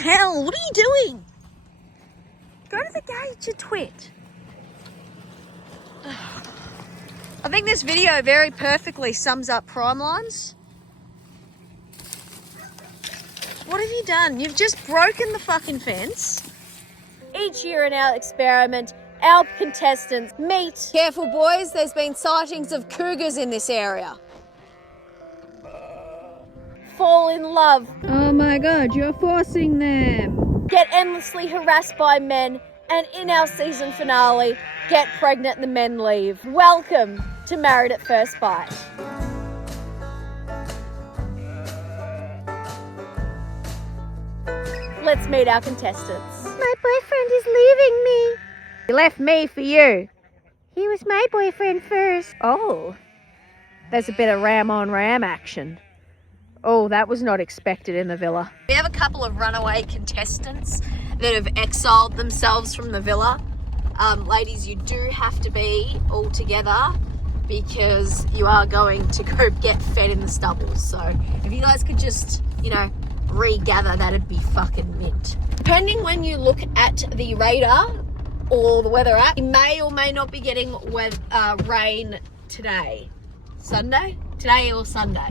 hell? What are you doing? Go to the gate, you twit. I think this video very perfectly sums up Primeline's. What have you done? You've just broken the fucking fence. Each year in our experiment, our contestants meet. Careful, boys, there's been sightings of cougars in this area. Fall in love. Oh my god, you're forcing them. Get endlessly harassed by men, and in our season finale, get pregnant and the men leave. Welcome to Married at First Bite. Let's meet our contestants. My boyfriend is leaving me. He left me for you. He was my boyfriend first. Oh, there's a bit of ram on ram action. Oh, that was not expected in the villa. We have a couple of runaway contestants that have exiled themselves from the villa. Ladies, you do have to be all together because you are going to go get fed in the stubbles. So if you guys could just, regather, that'd be fucking mint. Depending when you look at the radar or the weather app, you may or may not be getting rain today. Sunday? Today or Sunday.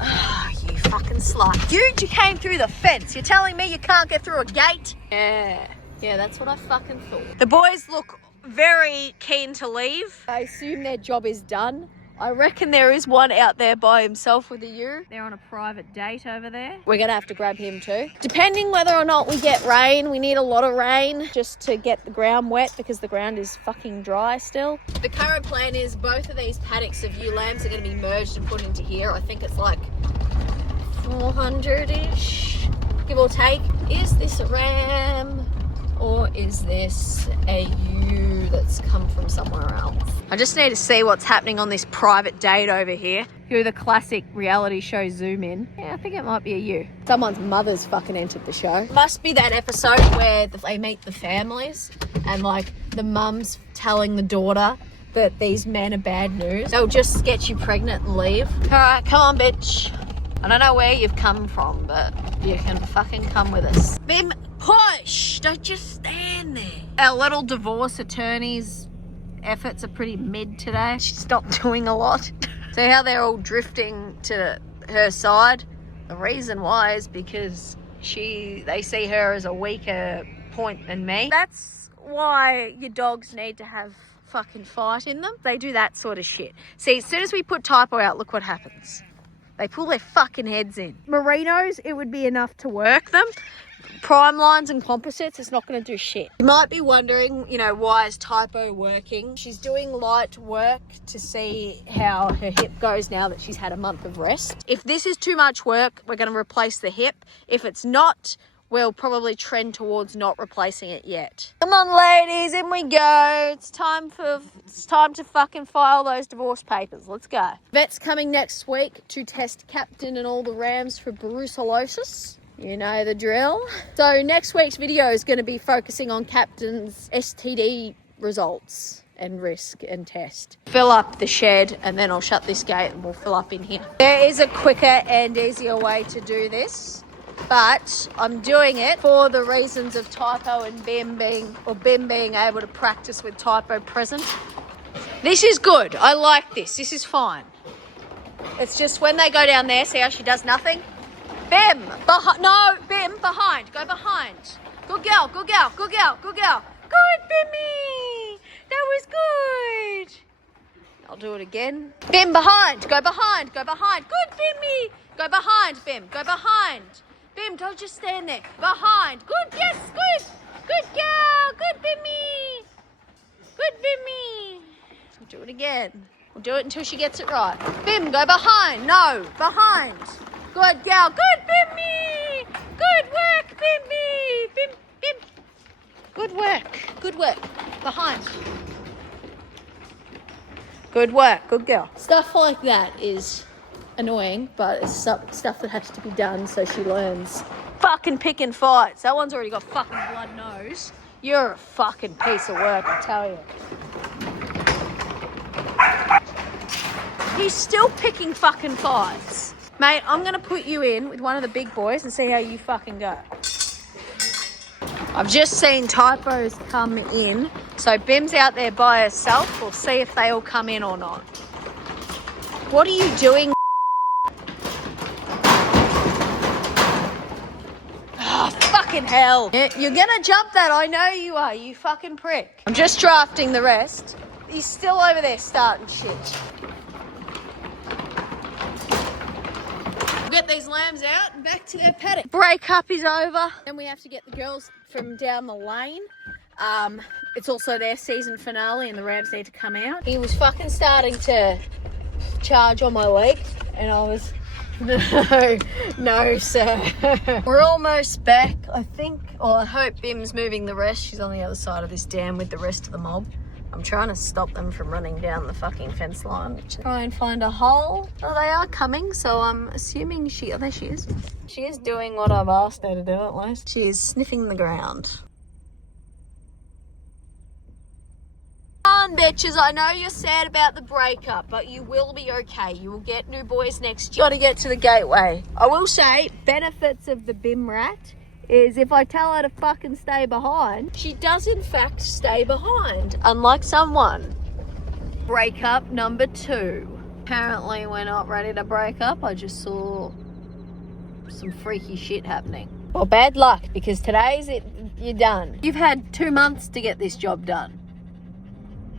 Oh, you fucking slut. You came through the fence. You're telling me you can't get through a gate? Yeah, that's what I fucking thought. The boys look very keen to leave. I assume their job is done. I reckon there is one out there by himself with a ewe. They're on a private date over there. We're going to have to grab him too. Depending whether or not we get rain, we need a lot of rain just to get the ground wet because the ground is fucking dry still. The current plan is both of these paddocks of ewe lambs are going to be merged and put into here. I think it's like 400-ish, give or take. Is this a ram or is this a ewe that's come from somewhere else? I just need to see what's happening on this private date over here. Do the classic reality show zoom in. Yeah, I think it might be a ewe. Someone's mother's fucking entered the show. Must be that episode where they meet the families and like the mum's telling the daughter that these men are bad news. They'll just get you pregnant and leave. All right, come on, bitch. I don't know where you've come from, but you can fucking come with us. Bim, push! Don't just stand there. Our little divorce attorney's efforts are pretty mid today. She's not doing a lot. See how they're all drifting to her side? The reason why is because they see her as a weaker point than me. That's why your dogs need to have fucking fight in them. They do that sort of shit. See, as soon as we put Typo out, look what happens. They pull their fucking heads in. Merinos, it would be enough to work them. Primelines and composites, it's not going to do shit. You might be wondering, why is Typo working? She's doing light work to see how her hip goes now that she's had a month of rest. If this is too much work, we're going to replace the hip. If it's not, we'll probably trend towards not replacing it yet. Come on, ladies, in we go. It's time to fucking file those divorce papers. Let's go. Vet's coming next week to test Captain and all the rams for brucellosis. You know the drill. So next week's video is going to be focusing on Captain's STD results and risk and test. Fill up the shed and then I'll shut this gate and we'll fill up in here. There is a quicker and easier way to do this, but I'm doing it for the reasons of Typo and Bim being able to practice with Typo present. This is good. I like this. This is fine. It's just when they go down there, see how she does nothing? Bim! Bim, behind. Go behind. Good girl, good girl, good girl, good girl. Good, Bimmy! That was good. I'll do it again. Bim, behind. Go behind. Go behind. Good, Bimmy! Go behind, Bim. Go behind. Bim, don't just stand there. Behind. Good, yes, good. Good girl. Good, Bimmy. Good, Bimmy. We'll do it again. We'll do it until she gets it right. Bim, go behind. No, behind. Good girl. Good, Bimmy. Good work, Bimmy. Bim. Good work. Good work. Behind. Good work. Good girl. Stuff like that is annoying, but it's stuff that has to be done so she learns. Fucking picking fights. That one's already got fucking blood nose. You're a fucking piece of work, I tell you. He's still picking fucking fights. Mate, I'm going to put you in with one of the big boys and see how you fucking go. I've just seen Typos come in. So Bim's out there by herself. We'll see if they all come in or not. What are you doing? Oh, fucking hell. You're gonna jump that, I know you are, you fucking prick. I'm just drafting the rest. He's still over there starting shit. We'll get these lambs out and back to their paddock. Break up is over. Then we have to get the girls from down the lane. It's also their season finale and the rams need to come out. He was fucking starting to charge on my leg and I was, no sir. We're almost back, I think, or I hope Bim's moving the rest. She's on the other side of this dam with the rest of the mob. I'm trying to stop them from running down the fucking fence line. Try and find a hole. Oh, they are coming, so I'm assuming oh, there she is. She is doing what I've asked her to do at least. She is sniffing the ground. Bitches, I know you're sad about the breakup, but you will be okay. You will get new boys next year. Got to get to the gateway. I will say, benefits of the Bim rat is if I tell her to fucking stay behind, she does in fact stay behind, unlike someone. Breakup number 2. Apparently we're not ready to break up. I just saw some freaky shit happening. Well, bad luck, because today's it. You're done. You've had 2 months to get this job done.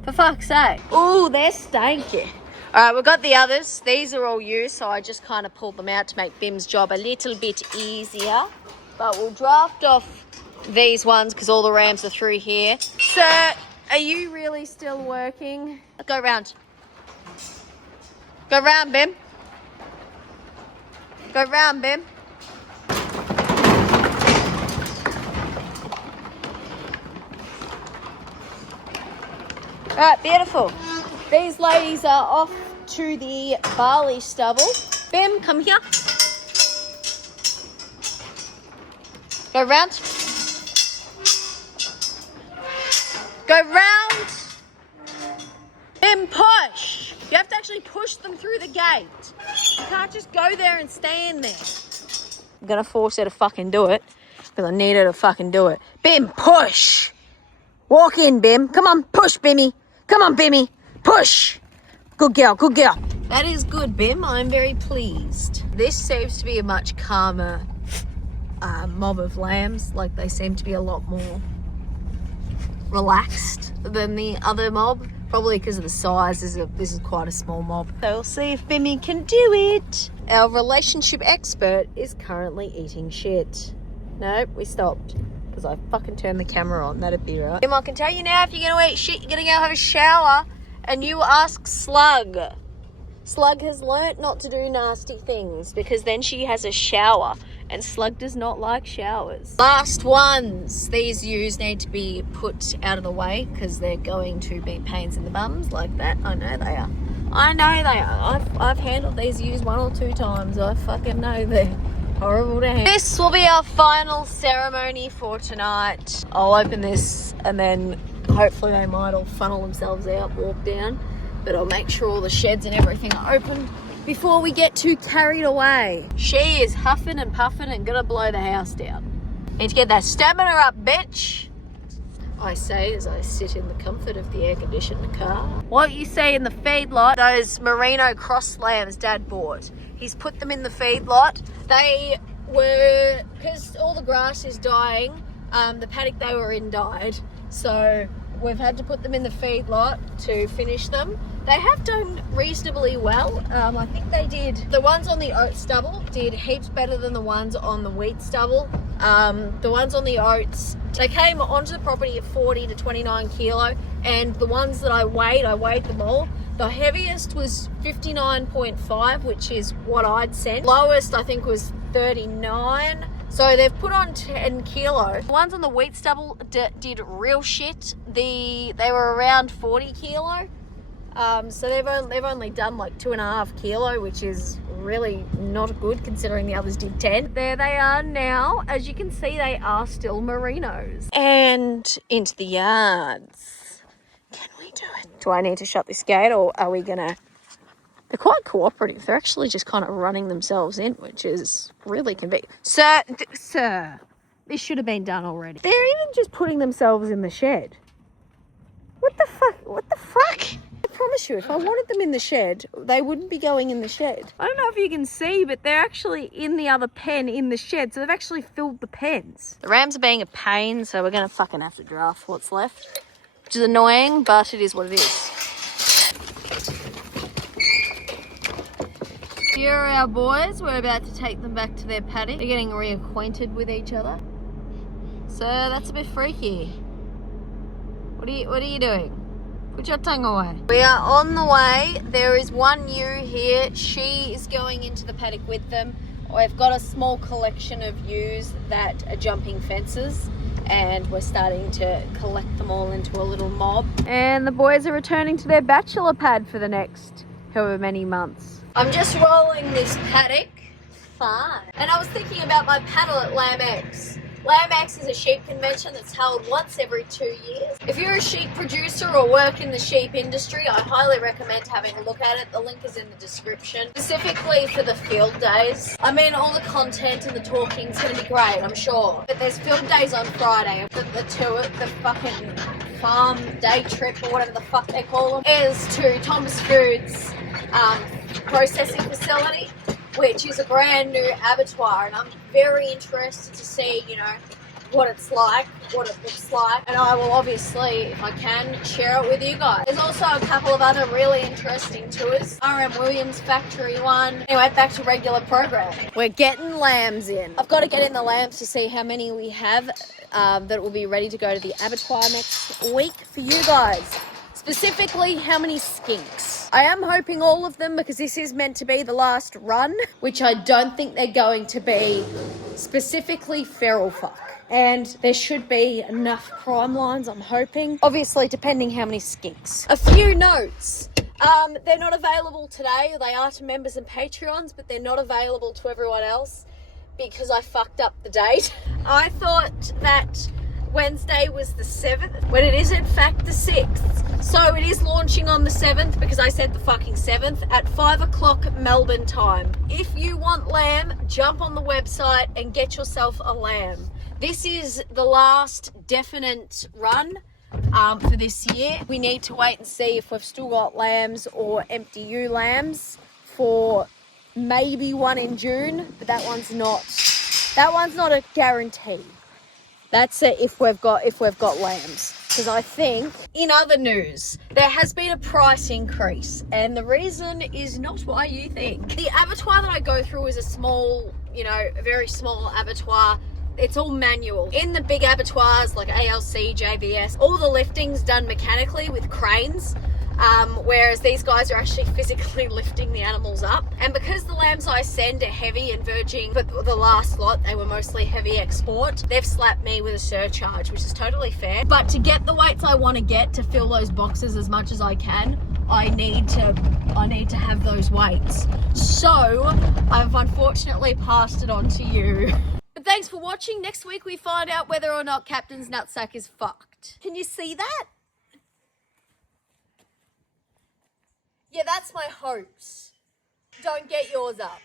For fuck's sake. Ooh, they're stanky. Alright, we've got the others. These are all used, so I just kind of pulled them out to make Bim's job a little bit easier. But we'll draft off these ones because all the rams are through here. Sir, are you really still working? Go round. Go round, Bim. Go round, Bim. Alright, beautiful. These ladies are off to the barley stubble. Bim, come here. Go round. Go round. Bim, push. You have to actually push them through the gate. You can't just go there and stand there. I'm gonna force her to fucking do it because I need her to fucking do it. Bim, push. Walk in, Bim. Come on, push, Bimmy. Come on, Bimmy. Push. Good girl, good girl. That is good, Bim. I'm very pleased. This seems to be a much calmer mob of lambs. Like, they seem to be a lot more relaxed than the other mob. Probably because of the size. This is quite a small mob. So we'll see if Bimmy can do it. Our relationship expert is currently eating shit. Nope, we stopped. Because I fucking turned the camera on. That'd be right. Bim, I can tell you now, if you're going to eat shit, you're going to go have a shower. And you ask Slug. Slug has learnt not to do nasty things because then she has a shower. And Slug does not like showers. Last ones. These ewes need to be put out of the way because they're going to be pains in the bums like that. I know they are. I know they are. I've handled these ewes 1 or 2 times. I fucking know they're horrible to handle. This will be our final ceremony for tonight. I'll open this and then hopefully they might all funnel themselves out, walk down. But I'll make sure all the sheds and everything are open before we get too carried away. She is huffing and puffing and gonna blow the house down. Need to get that stamina up, bitch. I say as I sit in the comfort of the air-conditioned car. What you see in the feedlot, those merino cross lambs Dad bought. He's put them in the feedlot. They were, because all the grass is dying, the paddock they were in died. So we've had to put them in the feedlot to finish them. They have done reasonably well. I think they did. The ones on the oat stubble did heaps better than the ones on the wheat stubble. The ones on the oats, they came onto the property at 40 to 29 kilo. And the ones that I weighed them all. The heaviest was 59.5, which is what I'd sent. Lowest, I think, was 39. So they've put on 10 kilo. The ones on the wheat stubble did real shit. They were around 40 kilo. So they've only done like 2.5 kilo, which is really not good considering the others did 10. There they are now. As you can see, they are still merinos. And into the yards. Can we do it? Do I need to shut this gate or are we gonna... They're quite cooperative. They're actually just kind of running themselves in, which is really convenient. Sir, This should have been done already. They're even just putting themselves in the shed. What the fuck? What the fuck? I promise you, if I wanted them in the shed, they wouldn't be going in the shed. I don't know if you can see, but they're actually in the other pen in the shed, so they've actually filled the pens. The rams are being a pain, so we're going to fucking have to draft what's left, which is annoying, but it is what it is. Here are our boys. We're about to take them back to their paddock. They're getting reacquainted with each other. So that's a bit freaky. What are you doing? Put your tongue away. We are on the way. There is one ewe here. She is going into the paddock with them. We've got a small collection of ewes that are jumping fences, and we're starting to collect them all into a little mob. And the boys are returning to their bachelor pad for the next however many months. I'm just rolling this paddock. Fun. And I was thinking about my paddle at Lamb X. Lamb X is a sheep convention that's held once every 2 years. If you're a sheep producer or work in the sheep industry, I highly recommend having a look at it. The link is in the description. Specifically for the field days. I mean, all the content and the talking is going to be great, I'm sure. But there's field days on Friday. The fucking farm day trip or whatever the fuck they call them is to Thomas Foods processing facility, which is a brand new abattoir, and I'm very interested to see, what it's like, what it looks like, and I will obviously, if I can, share it with you guys. There's also a couple of other really interesting tours. RM Williams factory one. Anyway, back to regular programming. We're getting lambs in. I've got to get in the lambs to see how many we have that will be ready to go to the abattoir next week for you guys. Specifically, how many skinks. I am hoping all of them, because this is meant to be the last run, which I don't think they're going to be. Specifically feral fuck. And there should be enough prime lines, I'm hoping. Obviously, depending how many skinks. A few notes. They're not available today. They are to members and Patreons, but they're not available to everyone else because I fucked up the date. I thought that Wednesday was the 7th, when it is in fact the 6th. So it is launching on the 7th, because I said the fucking 7th, at 5 o'clock Melbourne time. If you want lamb, jump on the website and get yourself a lamb. This is the last definite run for this year. We need to wait and see if we've still got lambs or empty ewe lambs for maybe one in June, but that one's not a guarantee. That's it if we've got lambs. Because I think, in other news, there has been a price increase, and the reason is not what you think. The abattoir that I go through is a small, a very small abattoir. It's all manual. In the big abattoirs like ALC, JBS, all the lifting's done mechanically with cranes. Whereas these guys are actually physically lifting the animals up. And because the lambs I send are heavy and verging, but the last lot, they were mostly heavy export, they've slapped me with a surcharge, which is totally fair. But to get the weights I want to get to fill those boxes as much as I can, I need to have those weights. So I've unfortunately passed it on to you. But thanks for watching. Next week we find out whether or not Captain's nutsack is fucked. Can you see that? Yeah, that's my hopes. Don't get yours up.